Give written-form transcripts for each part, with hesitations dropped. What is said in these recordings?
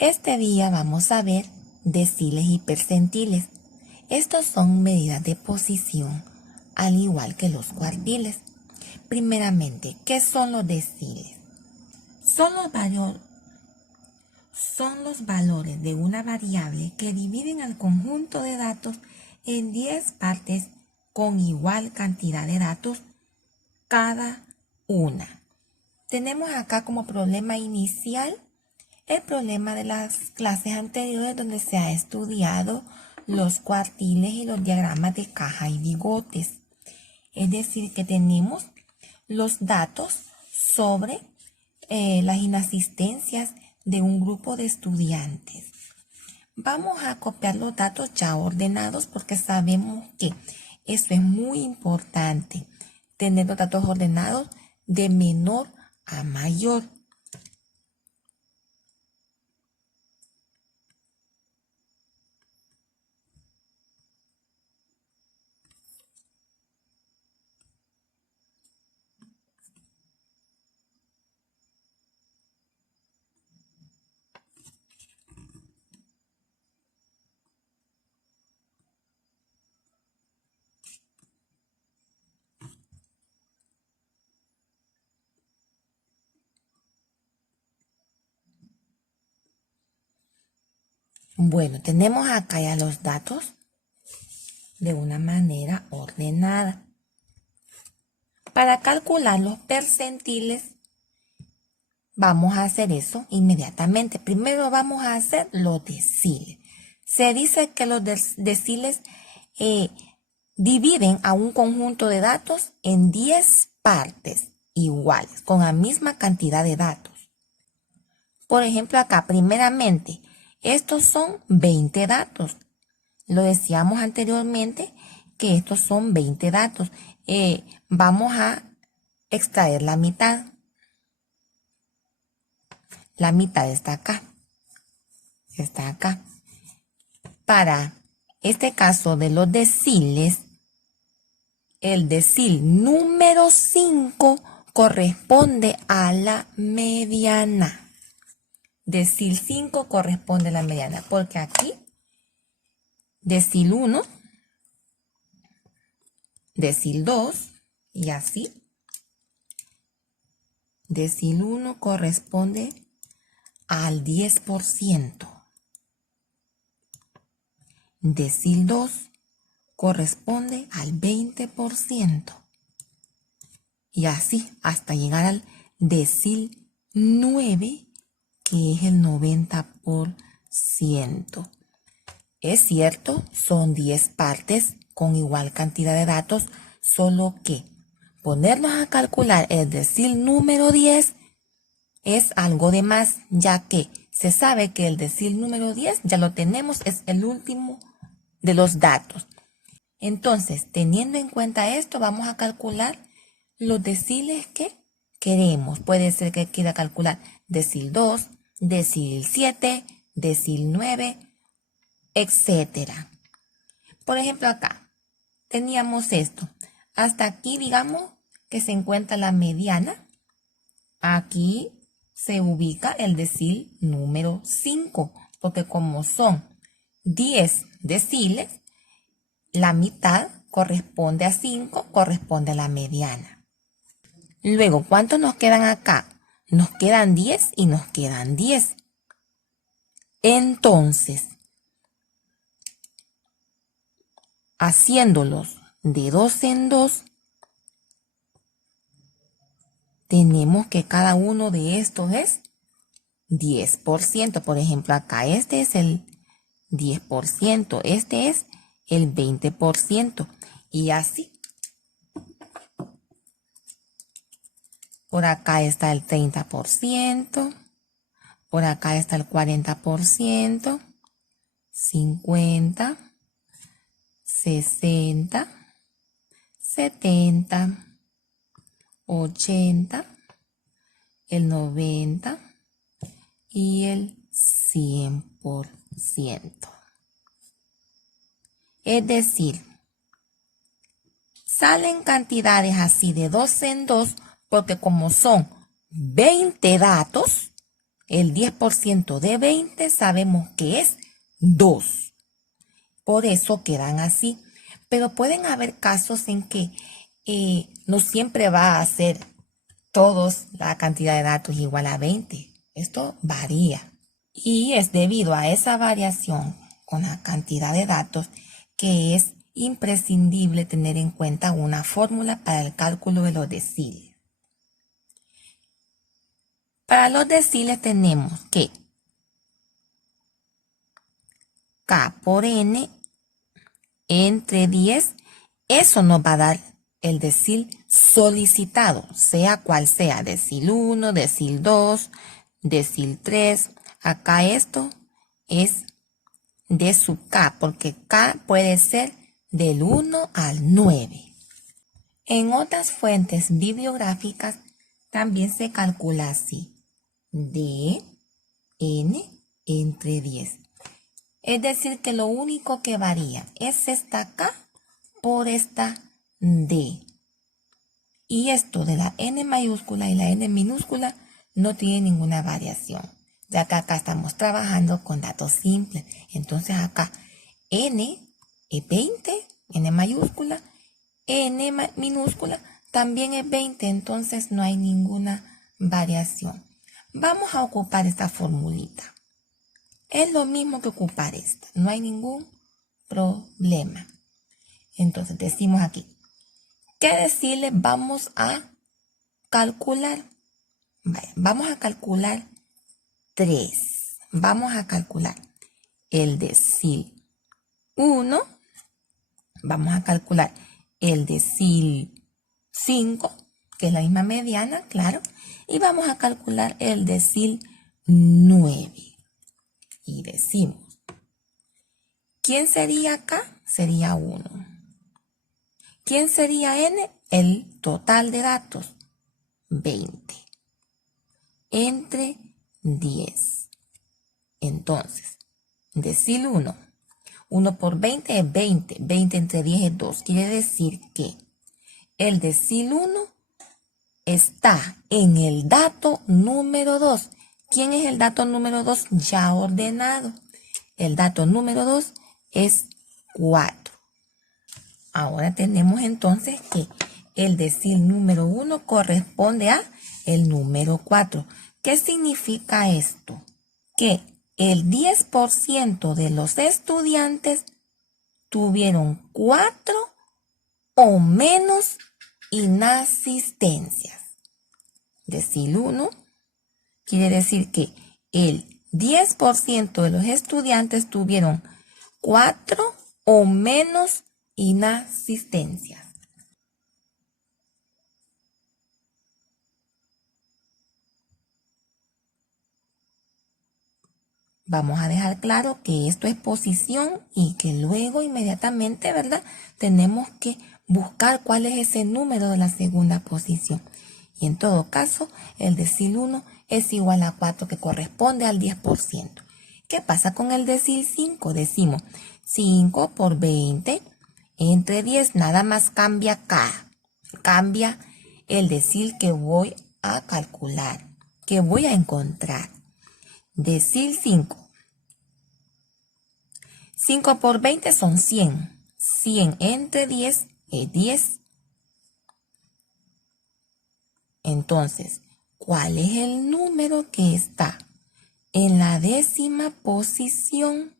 Este día vamos a ver deciles y percentiles. Estos son medidas de posición, al igual que los cuartiles. Primeramente, ¿qué son los deciles? Son los valores de una variable que dividen al conjunto de datos en 10 partes con igual cantidad de datos cada una. Tenemos acá como problema inicial el problema de las clases anteriores donde se ha estudiado los cuartiles y los diagramas de caja y bigotes. Es decir, que tenemos los datos sobre las inasistencias de un grupo de estudiantes. Vamos a copiar los datos ya ordenados porque sabemos que eso es muy importante, tener los datos ordenados de menor a mayor. Bueno, tenemos acá ya los datos de una manera ordenada. Para calcular los percentiles, vamos a hacer eso inmediatamente. Primero vamos a hacer los deciles. Se dice que los deciles dividen a un conjunto de datos en 10 partes iguales, con la misma cantidad de datos. Por ejemplo, acá, primeramente, estos son 20 datos. Lo decíamos anteriormente que estos son 20 datos. Vamos a extraer la mitad. La mitad está acá. Está acá. Para este caso de los deciles, el decil número 5 corresponde a la mediana. Decil 5 corresponde a la mediana, porque aquí decil 1, decil 2 y así. Decil 1 corresponde al 10%. Decil 2 corresponde al 20%. Y así hasta llegar al decil 9, que es el 90%. Es cierto, son 10 partes con igual cantidad de datos, solo que ponernos a calcular el decil número 10 es algo de más, ya que se sabe que el decil número 10 ya lo tenemos, es el último de los datos. Entonces, teniendo en cuenta esto, vamos a calcular los deciles que queremos. Puede ser que quiera calcular decil 2, decil 7, decil 9, etcétera. Por ejemplo, acá teníamos esto. Hasta aquí, digamos que se encuentra la mediana. Aquí se ubica el decil número 5, porque como son 10 deciles, la mitad corresponde a 5, corresponde a la mediana. Luego, ¿cuántos nos quedan acá? Nos quedan 10 y nos quedan 10. Entonces, haciéndolos de 2 en 2, tenemos que cada uno de estos es 10%. Por ejemplo, acá este es el 10%, este es el 20%. Y así. Por acá está el 30%, por acá está el 40%, 50%, 60%, 70%, 80%, el 90% y el 100%. Es decir, salen cantidades así de 2 en 2 porque como son 20 datos, El 10% de 20 sabemos que es 2. Por eso quedan así. Pero pueden haber casos en que no siempre va a ser todos la cantidad de datos igual a 20. Esto varía. Y es debido a esa variación con la cantidad de datos que es imprescindible tener en cuenta una fórmula para el cálculo de los deciles. Para los deciles tenemos que K por N entre 10, eso nos va a dar el decil solicitado, sea cual sea, decil 1, decil 2, decil 3. Acá esto es de sub K, porque K puede ser del 1 al 9. En otras fuentes bibliográficas también se calcula así, D, N entre 10. Es decir, que lo único que varía es esta K por esta D. Y esto de la N mayúscula y la N minúscula no tiene ninguna variación, ya que acá estamos trabajando con datos simples. Entonces acá N es 20, N mayúscula, N minúscula también es 20, entonces no hay ninguna variación. Vamos a ocupar esta formulita. Es lo mismo que ocupar esta, no hay ningún problema. Entonces decimos aquí, ¿qué deciles vamos a calcular? Vaya, vamos a calcular 3. Vamos a calcular el decil 1. Vamos a calcular el decil 5, que es la misma mediana, claro. Y vamos a calcular el decil 9. Y decimos, ¿quién sería acá? Sería 1. ¿Quién sería N? El total de datos, 20. Entre 10. Entonces, decil 1. 1 por 20 es 20. 20 entre 10 es 2. Quiere decir que el decil 1 está en el dato número 2. ¿Quién es el dato número 2? Ya ordenado. El dato número 2 es 4. Ahora tenemos entonces que el decil número 1 corresponde a el número 4. ¿Qué significa esto? Que el 10% de los estudiantes tuvieron 4 o menos inasistencias. Decil 1 quiere decir que el 10% de los estudiantes tuvieron 4 o menos inasistencias. Vamos a dejar claro que esto es posición y que luego inmediatamente, ¿verdad? Tenemos que buscar cuál es ese número de la segunda posición. Y en todo caso, el decil 1 es igual a 4, que corresponde al 10%. ¿Qué pasa con el decil 5? Decimos 5 por 20 entre 10, nada más cambia K. Cambia el decil que voy a calcular, que voy a encontrar. Decil 5. 5 por 20 son 100. 100 entre 10 es 10. Entonces, ¿cuál es el número que está en la décima posición?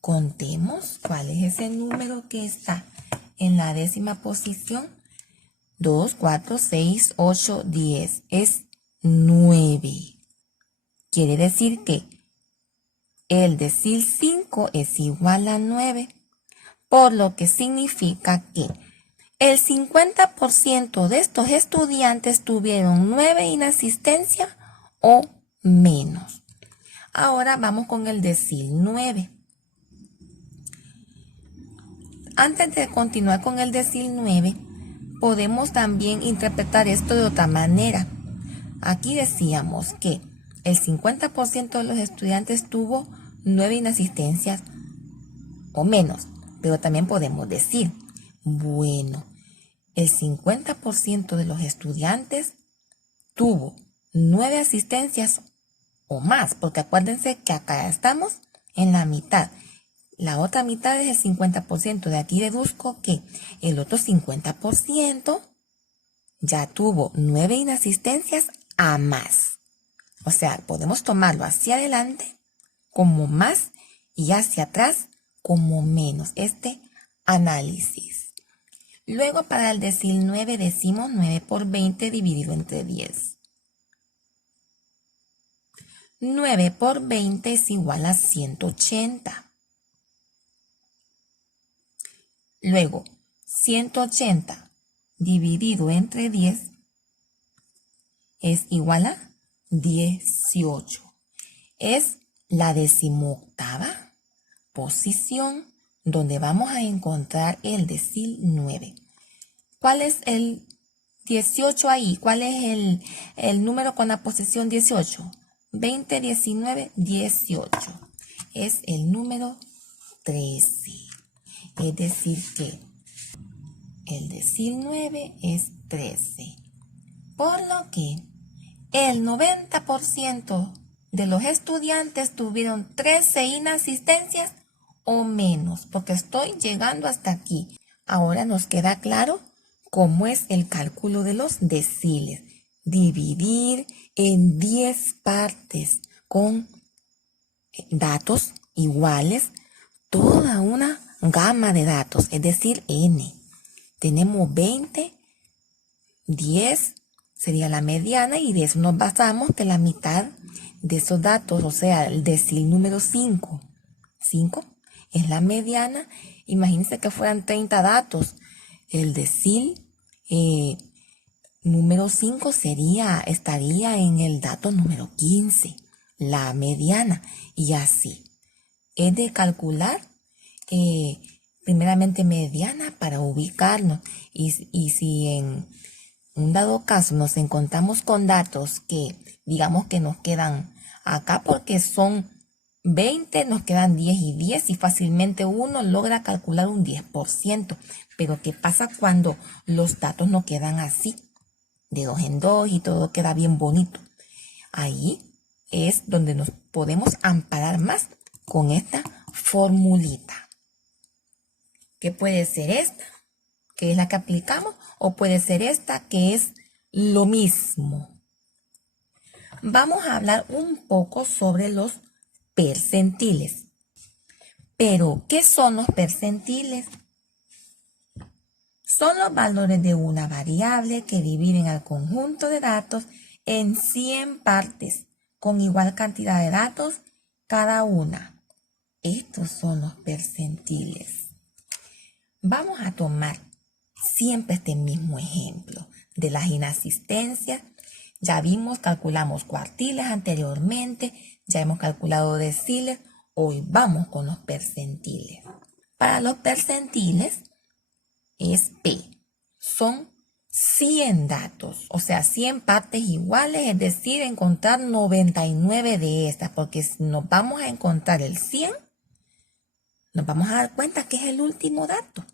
Contemos cuál es ese número que está en la décima posición. 2, 4, 6, 8, 10. Es 9. Quiere decir que el decil 5 es igual a 9, por lo que significa que el 50% de estos estudiantes tuvieron 9 inasistencias o menos. Ahora vamos con el decil 9. Antes de continuar con el decil 9, podemos también interpretar esto de otra manera. Aquí decíamos que el 50% de los estudiantes tuvo 9 inasistencias o menos, pero también podemos decir, bueno, el 50% de los estudiantes tuvo 9 asistencias o más, porque acuérdense que acá estamos en la mitad. La otra mitad es el 50%. De aquí deduzco que el otro 50% ya tuvo 9 inasistencias a más. O sea, podemos tomarlo hacia adelante como más y hacia atrás como menos. Este análisis. Luego para el decil 9 decimos 9 por 20 dividido entre 10. 9 por 20 es igual a 180. Luego, 180 dividido entre 10 es igual a 18. Es la 18ª posición donde vamos a encontrar el decil 9. ¿Cuál es el 18 ahí? ¿Cuál es el número con la posición 18? 20, 19, 18. Es el número 13. Es decir que el decil 9 es 13. Por lo que el 90% de los estudiantes tuvieron 13 inasistencias o menos, porque estoy llegando hasta aquí. Ahora nos queda claro cómo es el cálculo de los deciles. Dividir en 10 partes con datos iguales toda una gama de datos, es decir, n. Tenemos 20, 10 sería la mediana y de eso nos basamos que la mitad de esos datos, o sea, el decil número 5 es la mediana. Imagínense que fueran 30 datos. El decil número 5 estaría en el dato número 15, la mediana, y así. Es de calcular primeramente mediana para ubicarnos, y si en un dado caso nos encontramos con datos que digamos que nos quedan acá porque son 20, nos quedan 10 y 10 y fácilmente uno logra calcular un 10%. Pero ¿qué pasa cuando los datos no quedan así? De 2 en 2 y todo queda bien bonito. Ahí es donde nos podemos amparar más con esta formulita. ¿Qué puede ser esta? Que es la que aplicamos, o puede ser esta, que es lo mismo. Vamos a hablar un poco sobre los percentiles. Pero, ¿qué son los percentiles? Son los valores de una variable que dividen al conjunto de datos en 100 partes, con igual cantidad de datos cada una. Estos son los percentiles. Vamos a tomar siempre este mismo ejemplo de las inasistencias. Ya vimos, calculamos cuartiles anteriormente, ya hemos calculado deciles. Hoy vamos con los percentiles. Para los percentiles es P. Son 100 datos, o sea, 100 partes iguales, es decir, encontrar 99 de estas, porque si nos vamos a encontrar el 100, nos vamos a dar cuenta que es el último dato.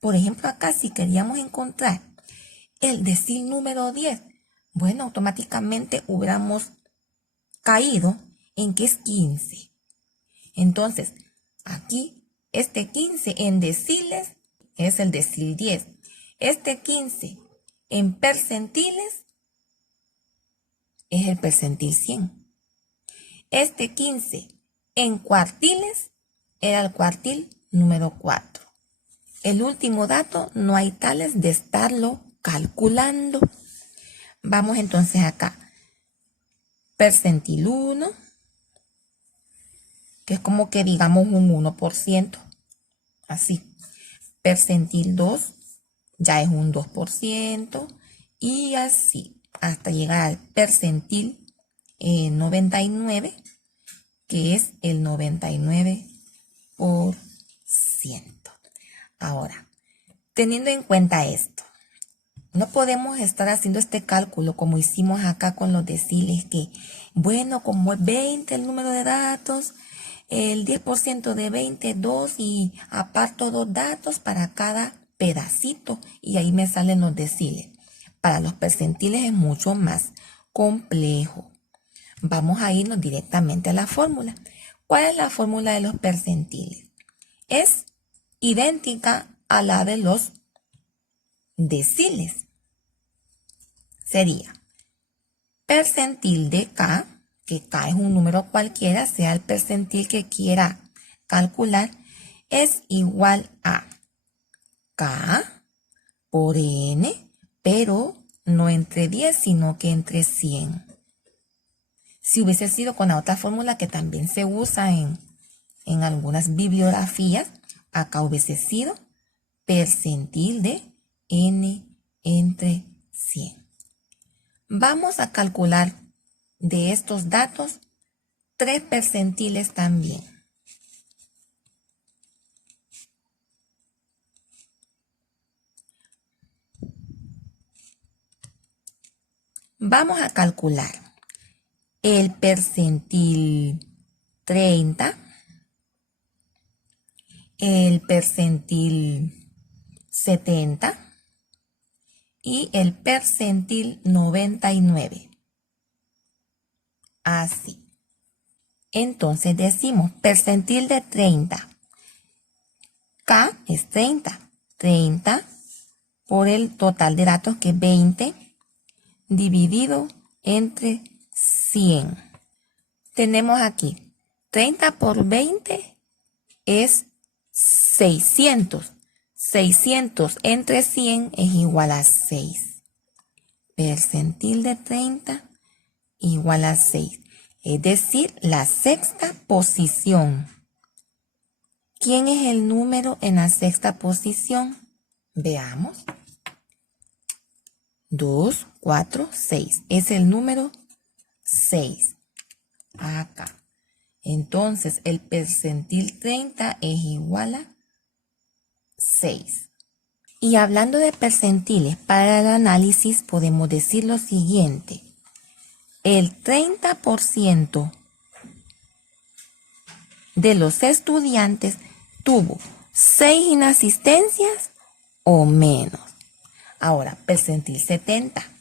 Por ejemplo, acá si queríamos encontrar el decil número 10, bueno, automáticamente hubiéramos caído en que es 15. Entonces, aquí, este 15 en deciles es el decil 10. Este 15 en percentiles es el percentil 100. Este 15 en cuartiles era el cuartil número 4. El último dato no hay tales de estarlo calculando. Vamos entonces acá. Percentil 1, que es como que digamos un 1%. Así. Percentil 2 ya es un 2%. Y así hasta llegar al percentil 99, que es el 99%. Ahora, teniendo en cuenta esto, no podemos estar haciendo este cálculo como hicimos acá con los deciles, que, bueno, como es 20 el número de datos, el 10% de 20 es 2 y aparto 2 datos para cada pedacito y ahí me salen los deciles. Para los percentiles es mucho más complejo. Vamos a irnos directamente a la fórmula. ¿Cuál es la fórmula de los percentiles? Es idéntica a la de los deciles. Sería percentil de K, que K es un número cualquiera, sea el percentil que quiera calcular, es igual a K por N, pero no entre 10, sino que entre 100. Si hubiese sido con la otra fórmula que también se usa en algunas bibliografías, acá hubiese sido percentil de N entre 100. Vamos a calcular de estos datos 3 percentiles también. Vamos a calcular el percentil 30, el percentil 70 y el percentil 99. Así. Entonces decimos percentil de 30. K es 30. 30 por el total de datos que es 20 dividido entre 100. Tenemos aquí 30 por 20 es 600. 600 entre 100 es igual a 6. Percentil de 30 igual a 6. Es decir, la sexta posición. ¿Quién es el número en la sexta posición? Veamos. 2, 4, 6. Es el número 6. Acá. Entonces, el percentil 30 es igual a 6. Y hablando de percentiles, para el análisis podemos decir lo siguiente. El 30% de los estudiantes tuvo 6 inasistencias o menos. Ahora, percentil 70.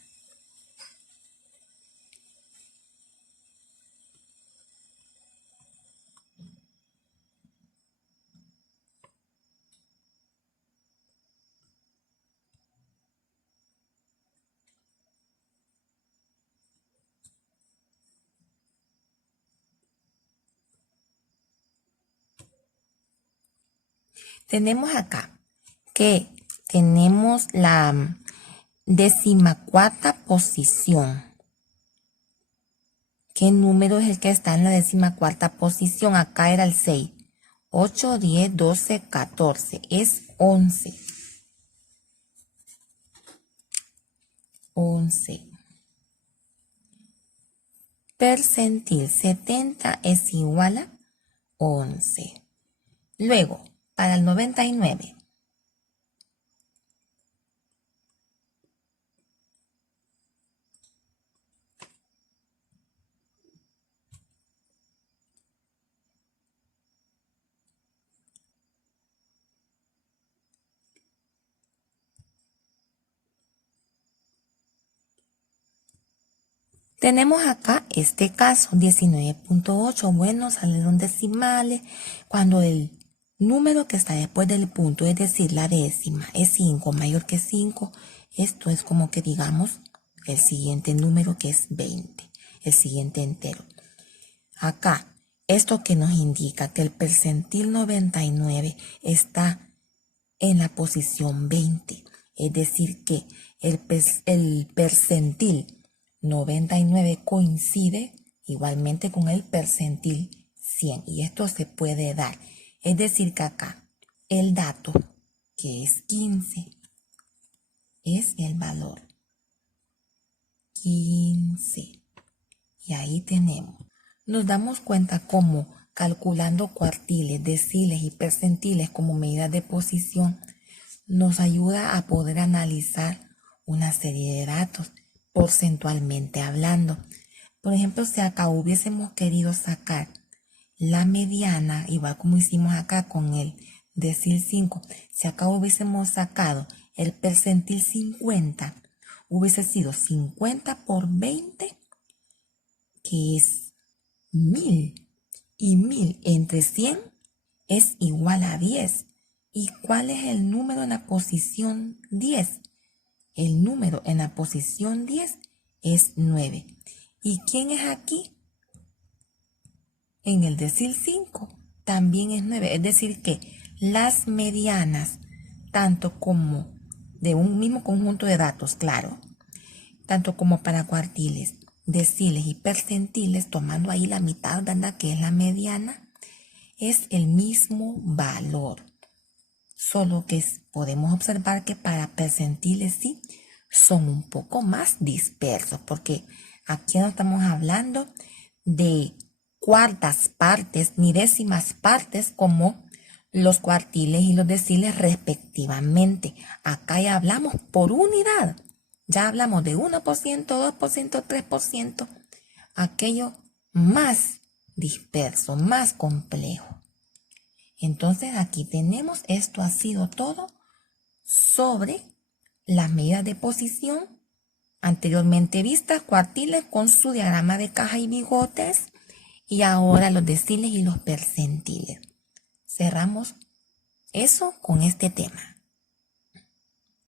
Tenemos acá que tenemos la decimacuarta posición. ¿Qué número es el que está en la decimacuarta posición? Acá era el 6. 8, 10, 12, 14. Es 11. 11. Percentil 70 es igual a 11. Luego, para el 99. Tenemos acá este caso, 19.8. Bueno, salieron decimales. Cuando el número que está después del punto, es decir, la décima, es 5 mayor que 5, esto es como que digamos el siguiente número que es 20, el siguiente entero. Acá, esto que nos indica que el percentil 99 está en la posición 20, es decir que el percentil 99 coincide igualmente con el percentil 100 y esto se puede dar. Es decir que acá el dato que es 15 es el valor 15 y ahí tenemos. Nos damos cuenta cómo calculando cuartiles, deciles y percentiles como medidas de posición nos ayuda a poder analizar una serie de datos porcentualmente hablando. Por ejemplo, si acá hubiésemos querido sacar la mediana, igual como hicimos acá con el decil 5, si acá hubiésemos sacado el percentil 50, hubiese sido 50 por 20 que es 1000. Y 1000 entre 100 es igual a 10. ¿Y cuál es el número en la posición 10? El número en la posición 10 es 9. ¿Y quién es aquí? En el decil 5 también es 9. Es decir que las medianas, tanto como de un mismo conjunto de datos, claro, tanto como para cuartiles, deciles y percentiles, tomando ahí la mitad, ¿verdad? Que es la mediana, es el mismo valor. Solo que podemos observar que para percentiles sí son un poco más dispersos, porque aquí no estamos hablando de cuartas partes ni décimas partes como los cuartiles y los deciles respectivamente. Acá ya hablamos por unidad. Ya hablamos de 1%, 2%, 3%. Aquello más disperso, más complejo. Entonces aquí tenemos, esto ha sido todo sobre las medidas de posición anteriormente vistas, cuartiles con su diagrama de caja y bigotes, y ahora los deciles y los percentiles. Cerramos eso con este tema.